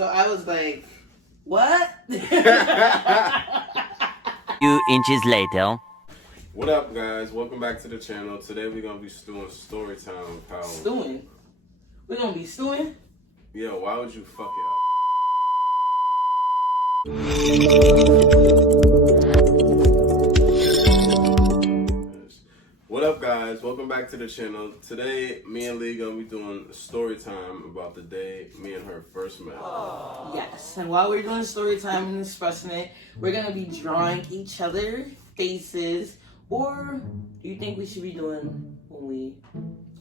So I was like, what? Few inches later. What up, guys? Welcome back to the channel. Today we're gonna be doing story time, pal. Stewing? We're gonna be stewing? Yeah, why would you fuck it up? What up, guys? Welcome back to the channel. Today, me and Lee gonna be doing a story time about the day me and her first met. Yes, and while we're doing story time and expressing it, we're gonna be drawing each other faces. Or do you think we should be doing when we,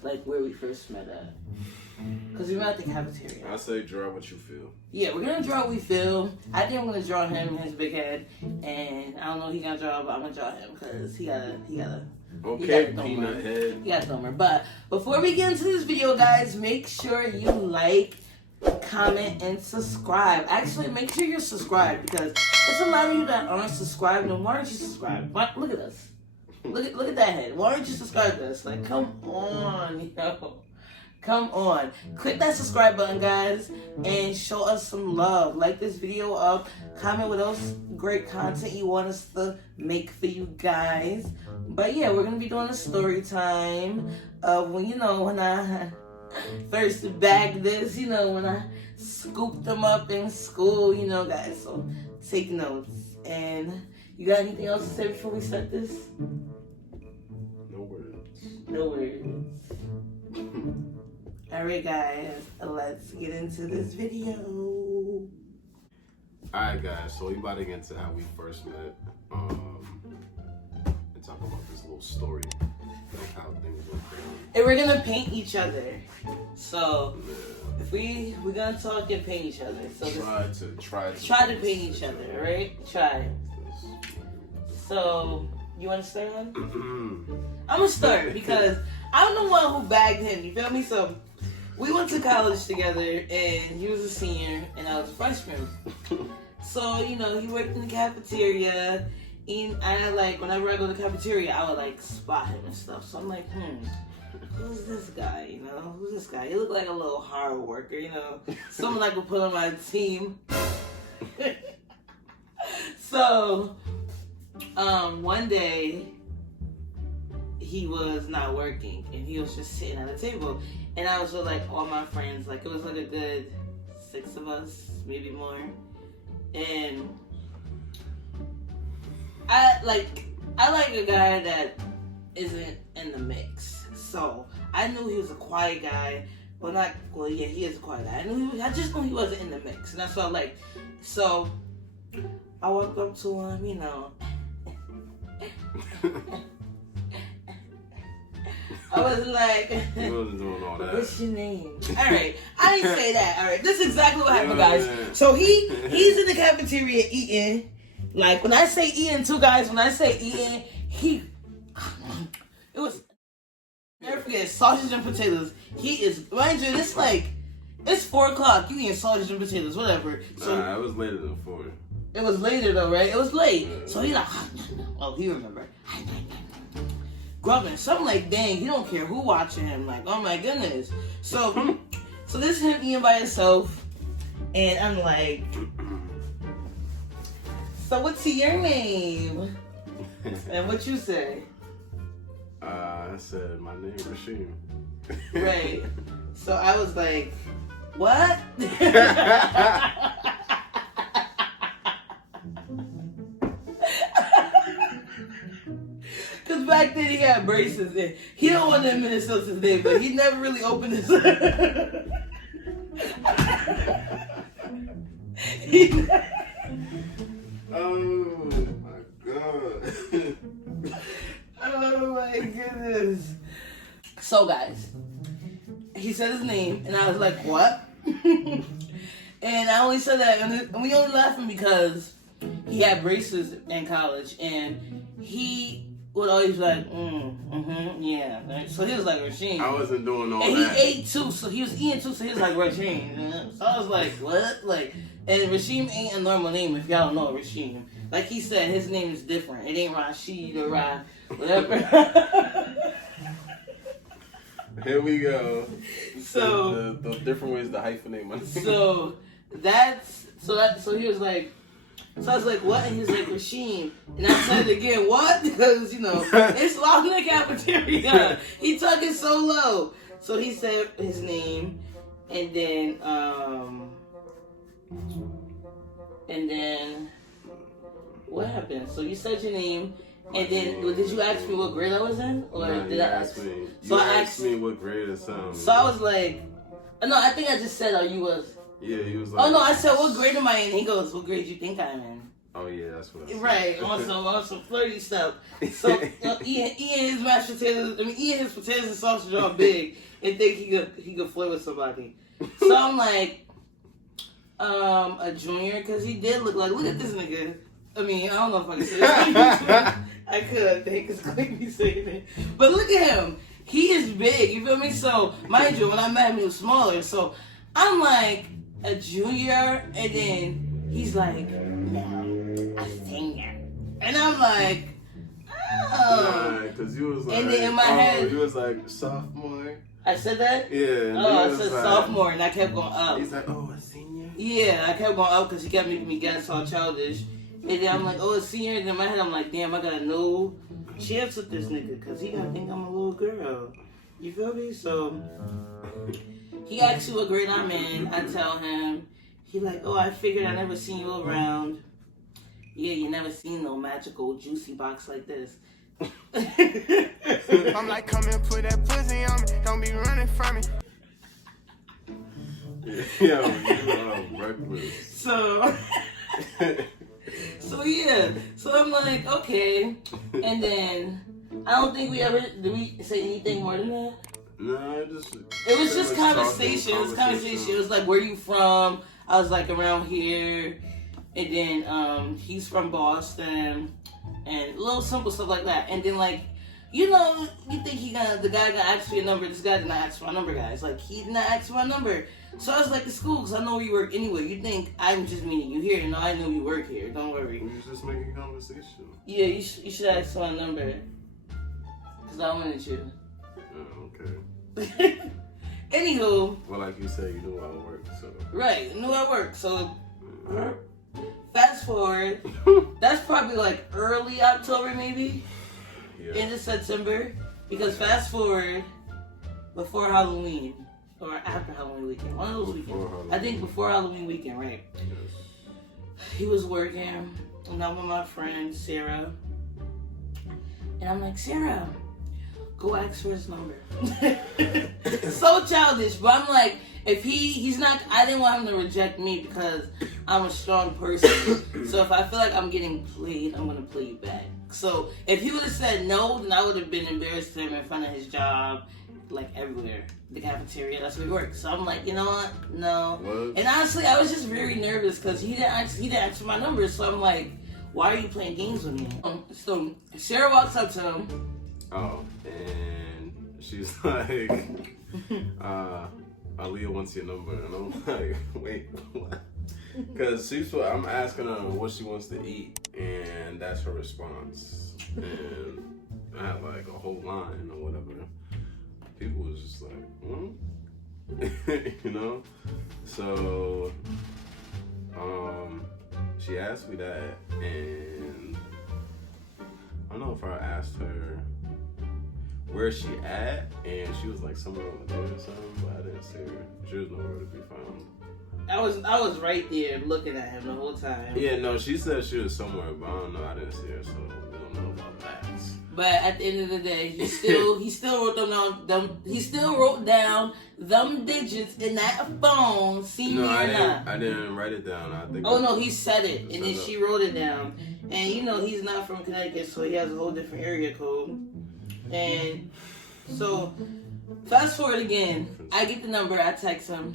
like, where we first met at? Because we met at the cafeteria. I say draw what you feel. Yeah, we're gonna draw what we feel. I think I'm gonna draw him his big head, and I don't know what he gonna draw, but I'm gonna draw him because he gotta. Okay, peanut head. He got thumber. But before we get into this video, guys, make sure you like, comment, and subscribe. Actually, make sure you're subscribed because there's a lot of you that aren't subscribed. And why aren't you subscribed? Look at us. Look at that head. Why aren't you subscribed to us? Like, come on, yo. Come on. Click that subscribe button, guys, and show us some love. Like this video up. Comment what else great content you want us to make for you guys. But yeah, we're going to be doing a story time of when I first bagged this, when I scooped them up in school, guys. So take notes. And you got anything else to say before we start this? No words. No words. Alright, guys, let's get into this video. Alright, guys, so we about to get into how we first met. And talk about this little story, like how things went down. And we're gonna paint each other. So if we're gonna talk and paint each other. So Try to paint each other, right? Try. So you wanna start on? I'm gonna start because I'm the one who bagged him. You feel me? So we went to college together, and he was a senior, and I was a freshman. So, he worked in the cafeteria, and whenever I go to the cafeteria, I would, spot him and stuff. So I'm like, who's this guy, Who's this guy? He looked like a little hard worker, Someone I could put on my team. So, one day, he was not working, and he was just sitting at a table. And I was with all my friends, it was a good 6 of us, maybe more. And I like a guy that isn't in the mix. So I knew he was a quiet guy. Yeah, he is a quiet guy. I just knew he wasn't in the mix, and that's what I liked. So I walked up to him, I was like, you wasn't doing all that. What's your name? Alright, I didn't say that. Alright, this is exactly what happened, guys. So he's in the cafeteria eating. When I say eating too, guys, when I say eating, it was, never forget, sausage and potatoes. He is, mind you, it's 4 o'clock, you eating sausage and potatoes, whatever. So, nah, it was later than 4. It was later though, right? It was late. So he's like, oh, he remembered. Grubbing. So I'm like, dang, he don't care who watching him. Oh my goodness. So this is him eating by himself, and I'm like, so what's your name? And what you say? I said my name Rashim. Right. So I was like, what? Because back then he had braces in. He don't want to admit himself today, but he never really opened his. Oh my god. Oh my goodness. So guys, he said his name, and I was like, what? And I only said that, and we only laughing because he had braces in college, and he would always be like, yeah. So he was like, Rashim. I wasn't doing all and that. And he ate too, so he was eating too, so he was like, Rashim. So I was like, what? And Rashim ain't a normal name if y'all don't know Rashim. Like he said, his name is different. It ain't Rashid or Ra, whatever. Here we go. So the different ways to hyphenate my name. So So he was like, so I was like, what? And he's like, Rasheem. And I said it again, what? Because, it's loud in the cafeteria. He talking so low. So he said his name, and then what happened? So you said your name, and then did you ask me what grade I was in, or did I ask me? So you I asked me what grade or something. So I was like, no, I think I just said, you was. Yeah, he was like. Oh no, I said, what grade am I in? He goes, what grade you think I'm in? Oh yeah, that's what I said. Right, on some flirty stuff. So Ian his mashed potatoes, Ian his potatoes and sausage are big, and think he could flirt with somebody. So I'm like, a junior, because he did look at this nigga. I don't know if I can say this. I could, because Clay be saying it. But look at him. He is big, you feel me? So, mind you, when I met him, he was smaller. So, I'm like a junior, and then he's like, no, a senior. And I'm like, oh. Because you was like, and then in my head, you was like, sophomore. I said that? Yeah. I said like, sophomore, and I kept going up. He's like, oh, a senior? Yeah, I kept going up because he kept making me guess all childish. And then I'm like, oh, a senior. And in my head, I'm like, damn, I got no chance with this nigga because he gotta think I'm a little girl. You feel me? So he asks you what grade I'm in. I tell him. He like, oh, I figured I never seen you around. Yeah, you never seen no magical juicy box like this. I'm like, come and put that pussy on me. Don't be running from me. Yo, you reckless. So yeah. So I'm like, okay. And then I don't think did we say anything more than that? No, it was just conversation. It was conversation. It was like, where you from? I was like, around here. And then he's from Boston. And little simple stuff like that. And then like, you think the guy gonna ask for your number. This guy did not ask for my number, guys. Like, he did not ask for my number. So I was like, it's cool, because I know where you work anyway. You think I'm just meeting you here. No, I know you work here. Don't worry. We was just making conversation. Yeah, you should ask for my number. Because I wanted you. Oh, okay. Anywho. Well, like you said, you knew I work, so. Right, knew I work. So, fast forward. That's probably like early October, maybe. Yeah. End of September. Because fast forward before Halloween. Or after Halloween weekend. One of those weekends. I think before Halloween weekend, right? Yes. He was working. And I'm with my friend, Sarah. And I'm like, Sarah, go ask for his number. So childish. But I'm like, if he's not, I didn't want him to reject me because I'm a strong person. So if I feel like I'm getting played, I'm going to play you back. So if he would have said no, then I would have been embarrassed to him in front of his job. Like everywhere, the cafeteria, that's where he works. So I'm like, you know what? No. What? And honestly, I was just very nervous because he didn't ask for my number. So I'm like, why are you playing games with me? So Sarah walks up to him. Oh, and she's like, Aaliyah wants your number, and I'm like, wait, what? Because I'm asking her what she wants to eat, and that's her response. And I had like a whole line or whatever. People was just like, So, she asked me that, and I don't know if I asked her where she at, and she was like somewhere over there or something, but I didn't see her. She was nowhere to be found. I was right there looking at him the whole time. Yeah, no, she said she was somewhere, but I don't know. I didn't see her, so we don't know about that. But at the end of the day, he still wrote down them digits in that phone. See me or not? I didn't write it down. I think. Oh no, he said it, and then she wrote it down. And he's not from Connecticut, so he has a whole different area code. And so, fast forward again. I get the number. I text him.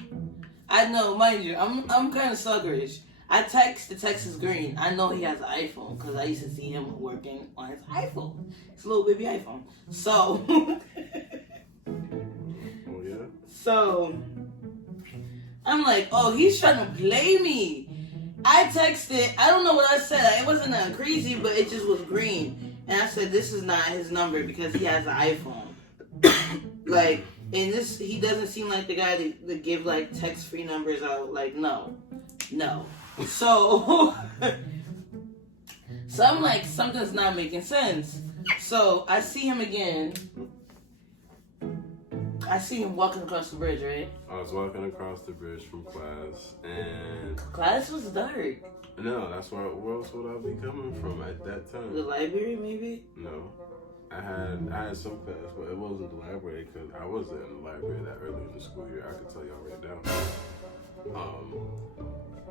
I know, mind you, I'm kind of suckerish. I text, the text is green. I know he has an iPhone because I used to see him working on his iPhone. It's a little baby iPhone. So, So, I'm like, oh, he's trying to play me. I texted, I don't know what I said. It wasn't that crazy, but it just was green. And I said, this is not his number because he has an iPhone. Like, And he doesn't seem like the guy to give like text-free numbers out. Like, no. So, so I'm like, something's not making sense. So I see him again. I see him walking across the bridge, right? I was walking across the bridge from class, and Class was dark. no, that's where else would I be coming from at that The time? library, maybe? No, I had some class, but it wasn't the library because I wasn't in the library that early in the school year. I could tell y'all right now.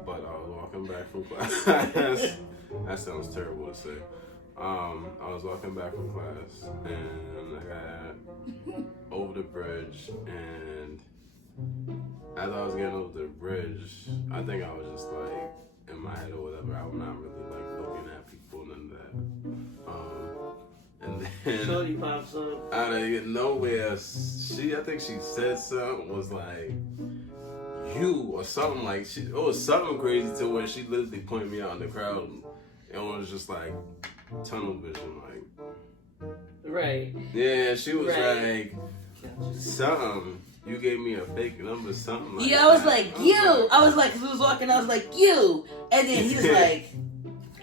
But I was walking back from class. That sounds terrible to say. I was walking back from class, and I got over the bridge, and as I was getting over the bridge, I think I was just like in my head or whatever. I was not really like looking at people and that. And then Shorty pops up. out of nowhere, I think she said something was like you or something like it was something crazy to where she literally pointed me out in the crowd and it was just like tunnel vision, like Right. yeah, she was Right. like something. You gave me a fake number, something like Yeah, I was that. like, you. I was like, 'cause he was walking, I was like, you. And then he's like,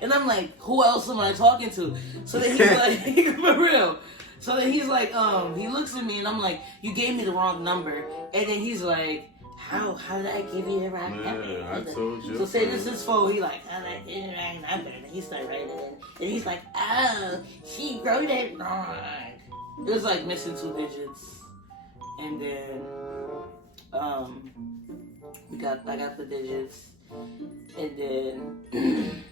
and I'm like, who else am I talking to? So then he's like, for real. So then he's like, he looks at me and I'm like, you gave me the wrong number. And then he's like, how did I give you the wrong number? Yeah, I told you. So say this is for, he like, how did I give you the wrong number? And he started writing it. And he's like, oh, she wrote it wrong. It was like missing 2 digits. And then, I got the digits. And then,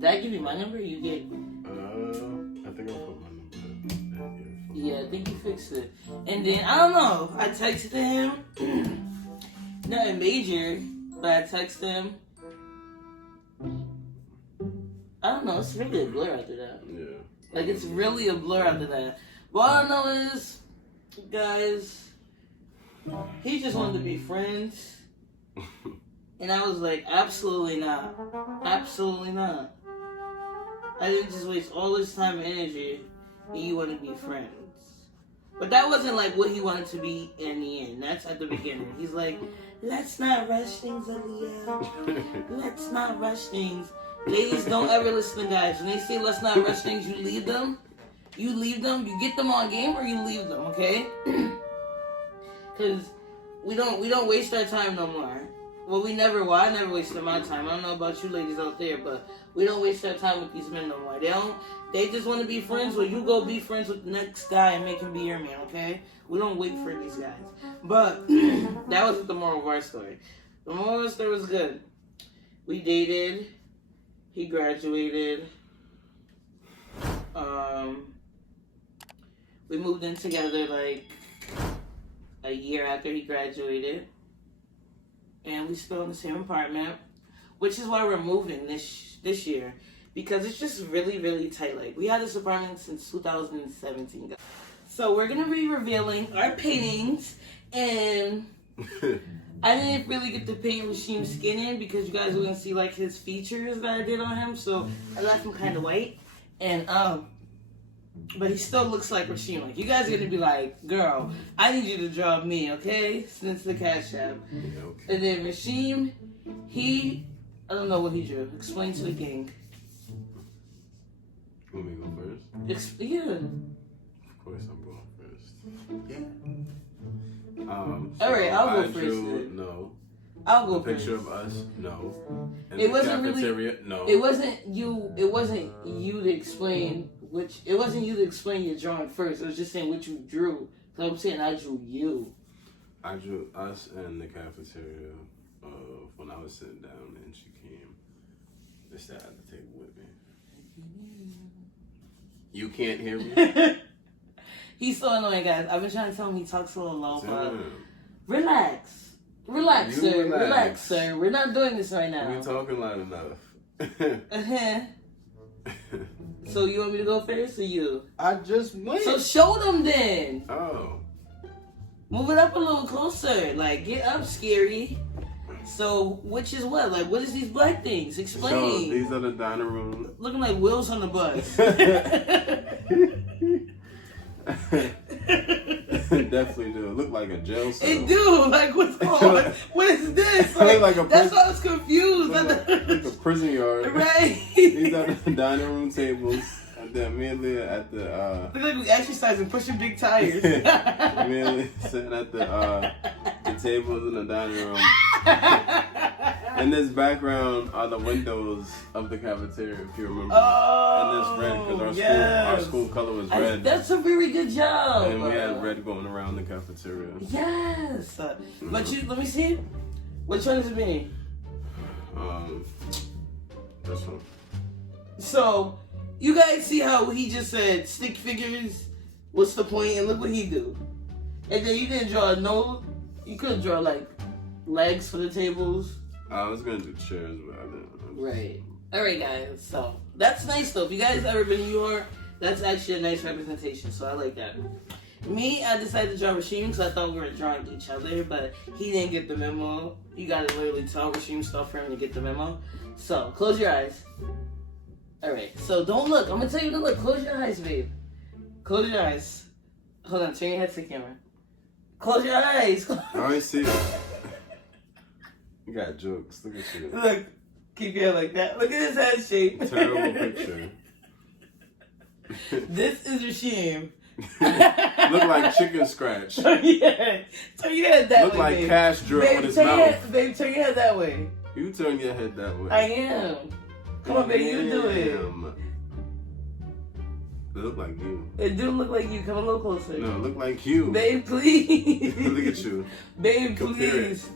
did I give you my number? You gave me. I think I put my number back here. Yeah, I think you fixed it. And then, I don't know, I texted him. Nothing major, but I texted him. I don't know, it's really a blur after that. Yeah. Like, it's really a blur after that. But all I know is, guys, he just wanted to be friends. And I was like, absolutely not. Absolutely not. I didn't just waste all this time and energy and you want to be friends. But that wasn't like what he wanted to be in the end. That's at the beginning. He's like, let's not rush things, Aaliyah. Let's not rush things. Ladies, don't ever listen to guys. When they say let's not rush things, you leave them. You leave them. You get them on game or you leave them, okay? Because we don't waste our time no more. Well, I never wasted my time. I don't know about you ladies out there, but we don't waste our time with these men no more. They just want to be friends. Well, you go be friends with the next guy and make him be your man, okay? We don't wait for these guys. But that wasn't the moral of our story. The moral of the story was good. We dated. He graduated. We moved in together like a year after he graduated. And we still in the same apartment, which is why we're moving this year, because it's just really, really tight. Like, we had this apartment since 2017. So we're gonna be revealing our paintings, and I didn't really get to paint Rasheem's skin in because you guys were gonna see like his features that I did on him, so I left him kind of white, and but he still looks like Rasheem. Like, you guys are gonna be like, girl, I need you to draw me, okay? Since the Cash App. Yeah, okay. And then Rasheem, I don't know what he drew. Explain to the gang. Let me go first. Yeah. Of course, I'm going first. All right, I'll go I first drew, then. no. I'll go A picture first. of us, no. And It the wasn't really- cafeteria, no. It wasn't you to explain it wasn't you to explain your drawing first. It was just saying what you drew. So I'm saying I drew you. I drew us in the cafeteria when I was sitting down and she came to sit at the table with me. You can't hear me? He's so annoying, guys. I've been trying to tell him he talks a little low, but Damn. relax. Relax, You sir. relax. Relax, sir. We're not doing this right now. We're talking loud enough. Uh-huh. So you want me to go first or you? I just went. So show them then. Oh. Move it up a little closer. Like, get up, Scary. So, which is what? Like, what is these black things? So Explain. these are the dining room. Looking like wheels on the bus. definitely do. It looked like a jail cell. It do. Like, what's on? What is this? It look like a that's prison- why I was confused. Like a prison yard. Right. These are the dining room tables. And then immediately at the Look like we exercising, pushing big tires. immediately sitting at the tables in the dining room. In this background are the windows of the cafeteria, if you remember. And this red, because our school color was red. That's a very good job. And we had red going around the cafeteria. Yes. But let me see. Which one is me? This one. So, you guys see how he just said stick figures? What's the point? And look what he do. And then you didn't draw you couldn't draw like legs for the tables. I was gonna do chairs, but I didn't. Right. Alright guys, so that's nice though. If you guys ever been to New York, that's actually a nice representation, so I like that. Me, I decided to draw Rasheem because I thought we were drawing each other, but he didn't get the memo. You gotta literally tell Rasheem stuff for him to get the memo. So, close your eyes. Alright, so don't look. I'm gonna tell you to look. Close your eyes, babe. Close your eyes. Hold on, turn your head to the camera. Close your eyes. I already see it. You got jokes. Look at you. Look, keep your head like that. Look at his head shape. Terrible picture. This is Rasheem. Look like chicken scratch. Yeah. Turn your head that Look way, like babe. cash drip Babe, with his turn your mouth. head, babe, turn your head that way. You turn your head that way. I am. Come on, babe, you do it. Damn. It look like you. It do look like you. Come a little closer. No, it look like you. Babe, please. Look at you. Babe, Compare please.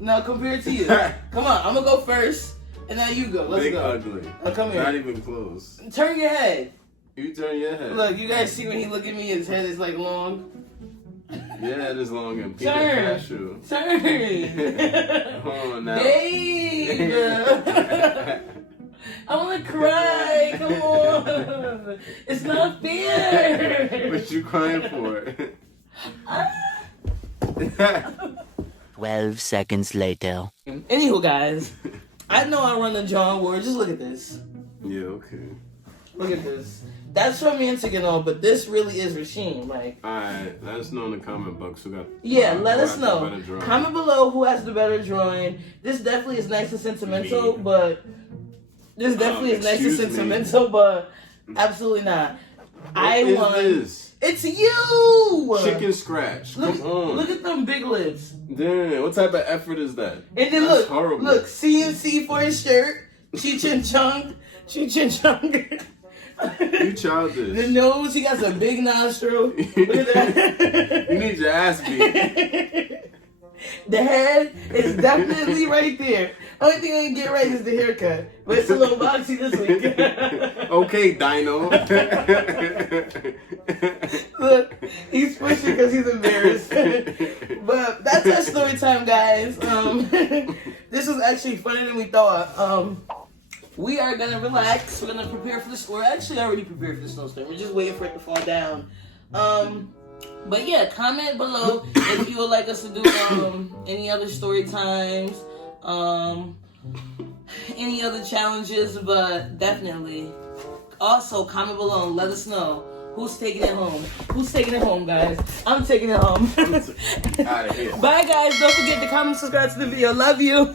No, compare it to you. Come on, I'm gonna go first, and now you go. Let's Big go. ugly. Oh, come here. Not even close. Turn your head. You turn your head. Look, you guys see when he look at me, his head is like long. Your head is long and Peter Turn. Cashew. Turn. Hold on now. Babe. I wanna cry. Come on. It's not fair. What you crying for? 12 seconds later. Anywho, guys, I know I run the John Ward. Just look at this. Yeah, okay. Look at this. That's romantic and all, but this really is Rasheem. Like, Alright, let us know in the comment box who got. yeah, let who us has the know. better drawing. Comment below who has the better drawing. This definitely is nice and sentimental, Me. but this definitely is nice and excuse me. sentimental, but absolutely not. I What is won. this? It's you. Chicken scratch. Look, Come on. look at them big lips. Damn, what type of effort is that? And then That's look, horrible. look, CNC for his shirt. Cheech and Chong. Cheech and Chong. You childish. The nose, he got some big nostril. Look at that. You need your ass beat. The head is definitely right there. Only thing I can get right is the haircut. But it's a little boxy this week. Okay, Dino. Look, he's pushing because he's embarrassed. But that's our story time, guys. This was actually funnier than we thought. We are gonna relax. We're gonna prepare for the storm. We're actually already prepared for the snowstorm. We're just waiting for it to fall down. But yeah, comment below if you would like us to do any other story times, any other challenges. But definitely, also comment below and let us know who's taking it home. Who's taking it home, guys? I'm taking it home. Out of here. Bye, guys. Don't forget to comment, subscribe to the video. Love you.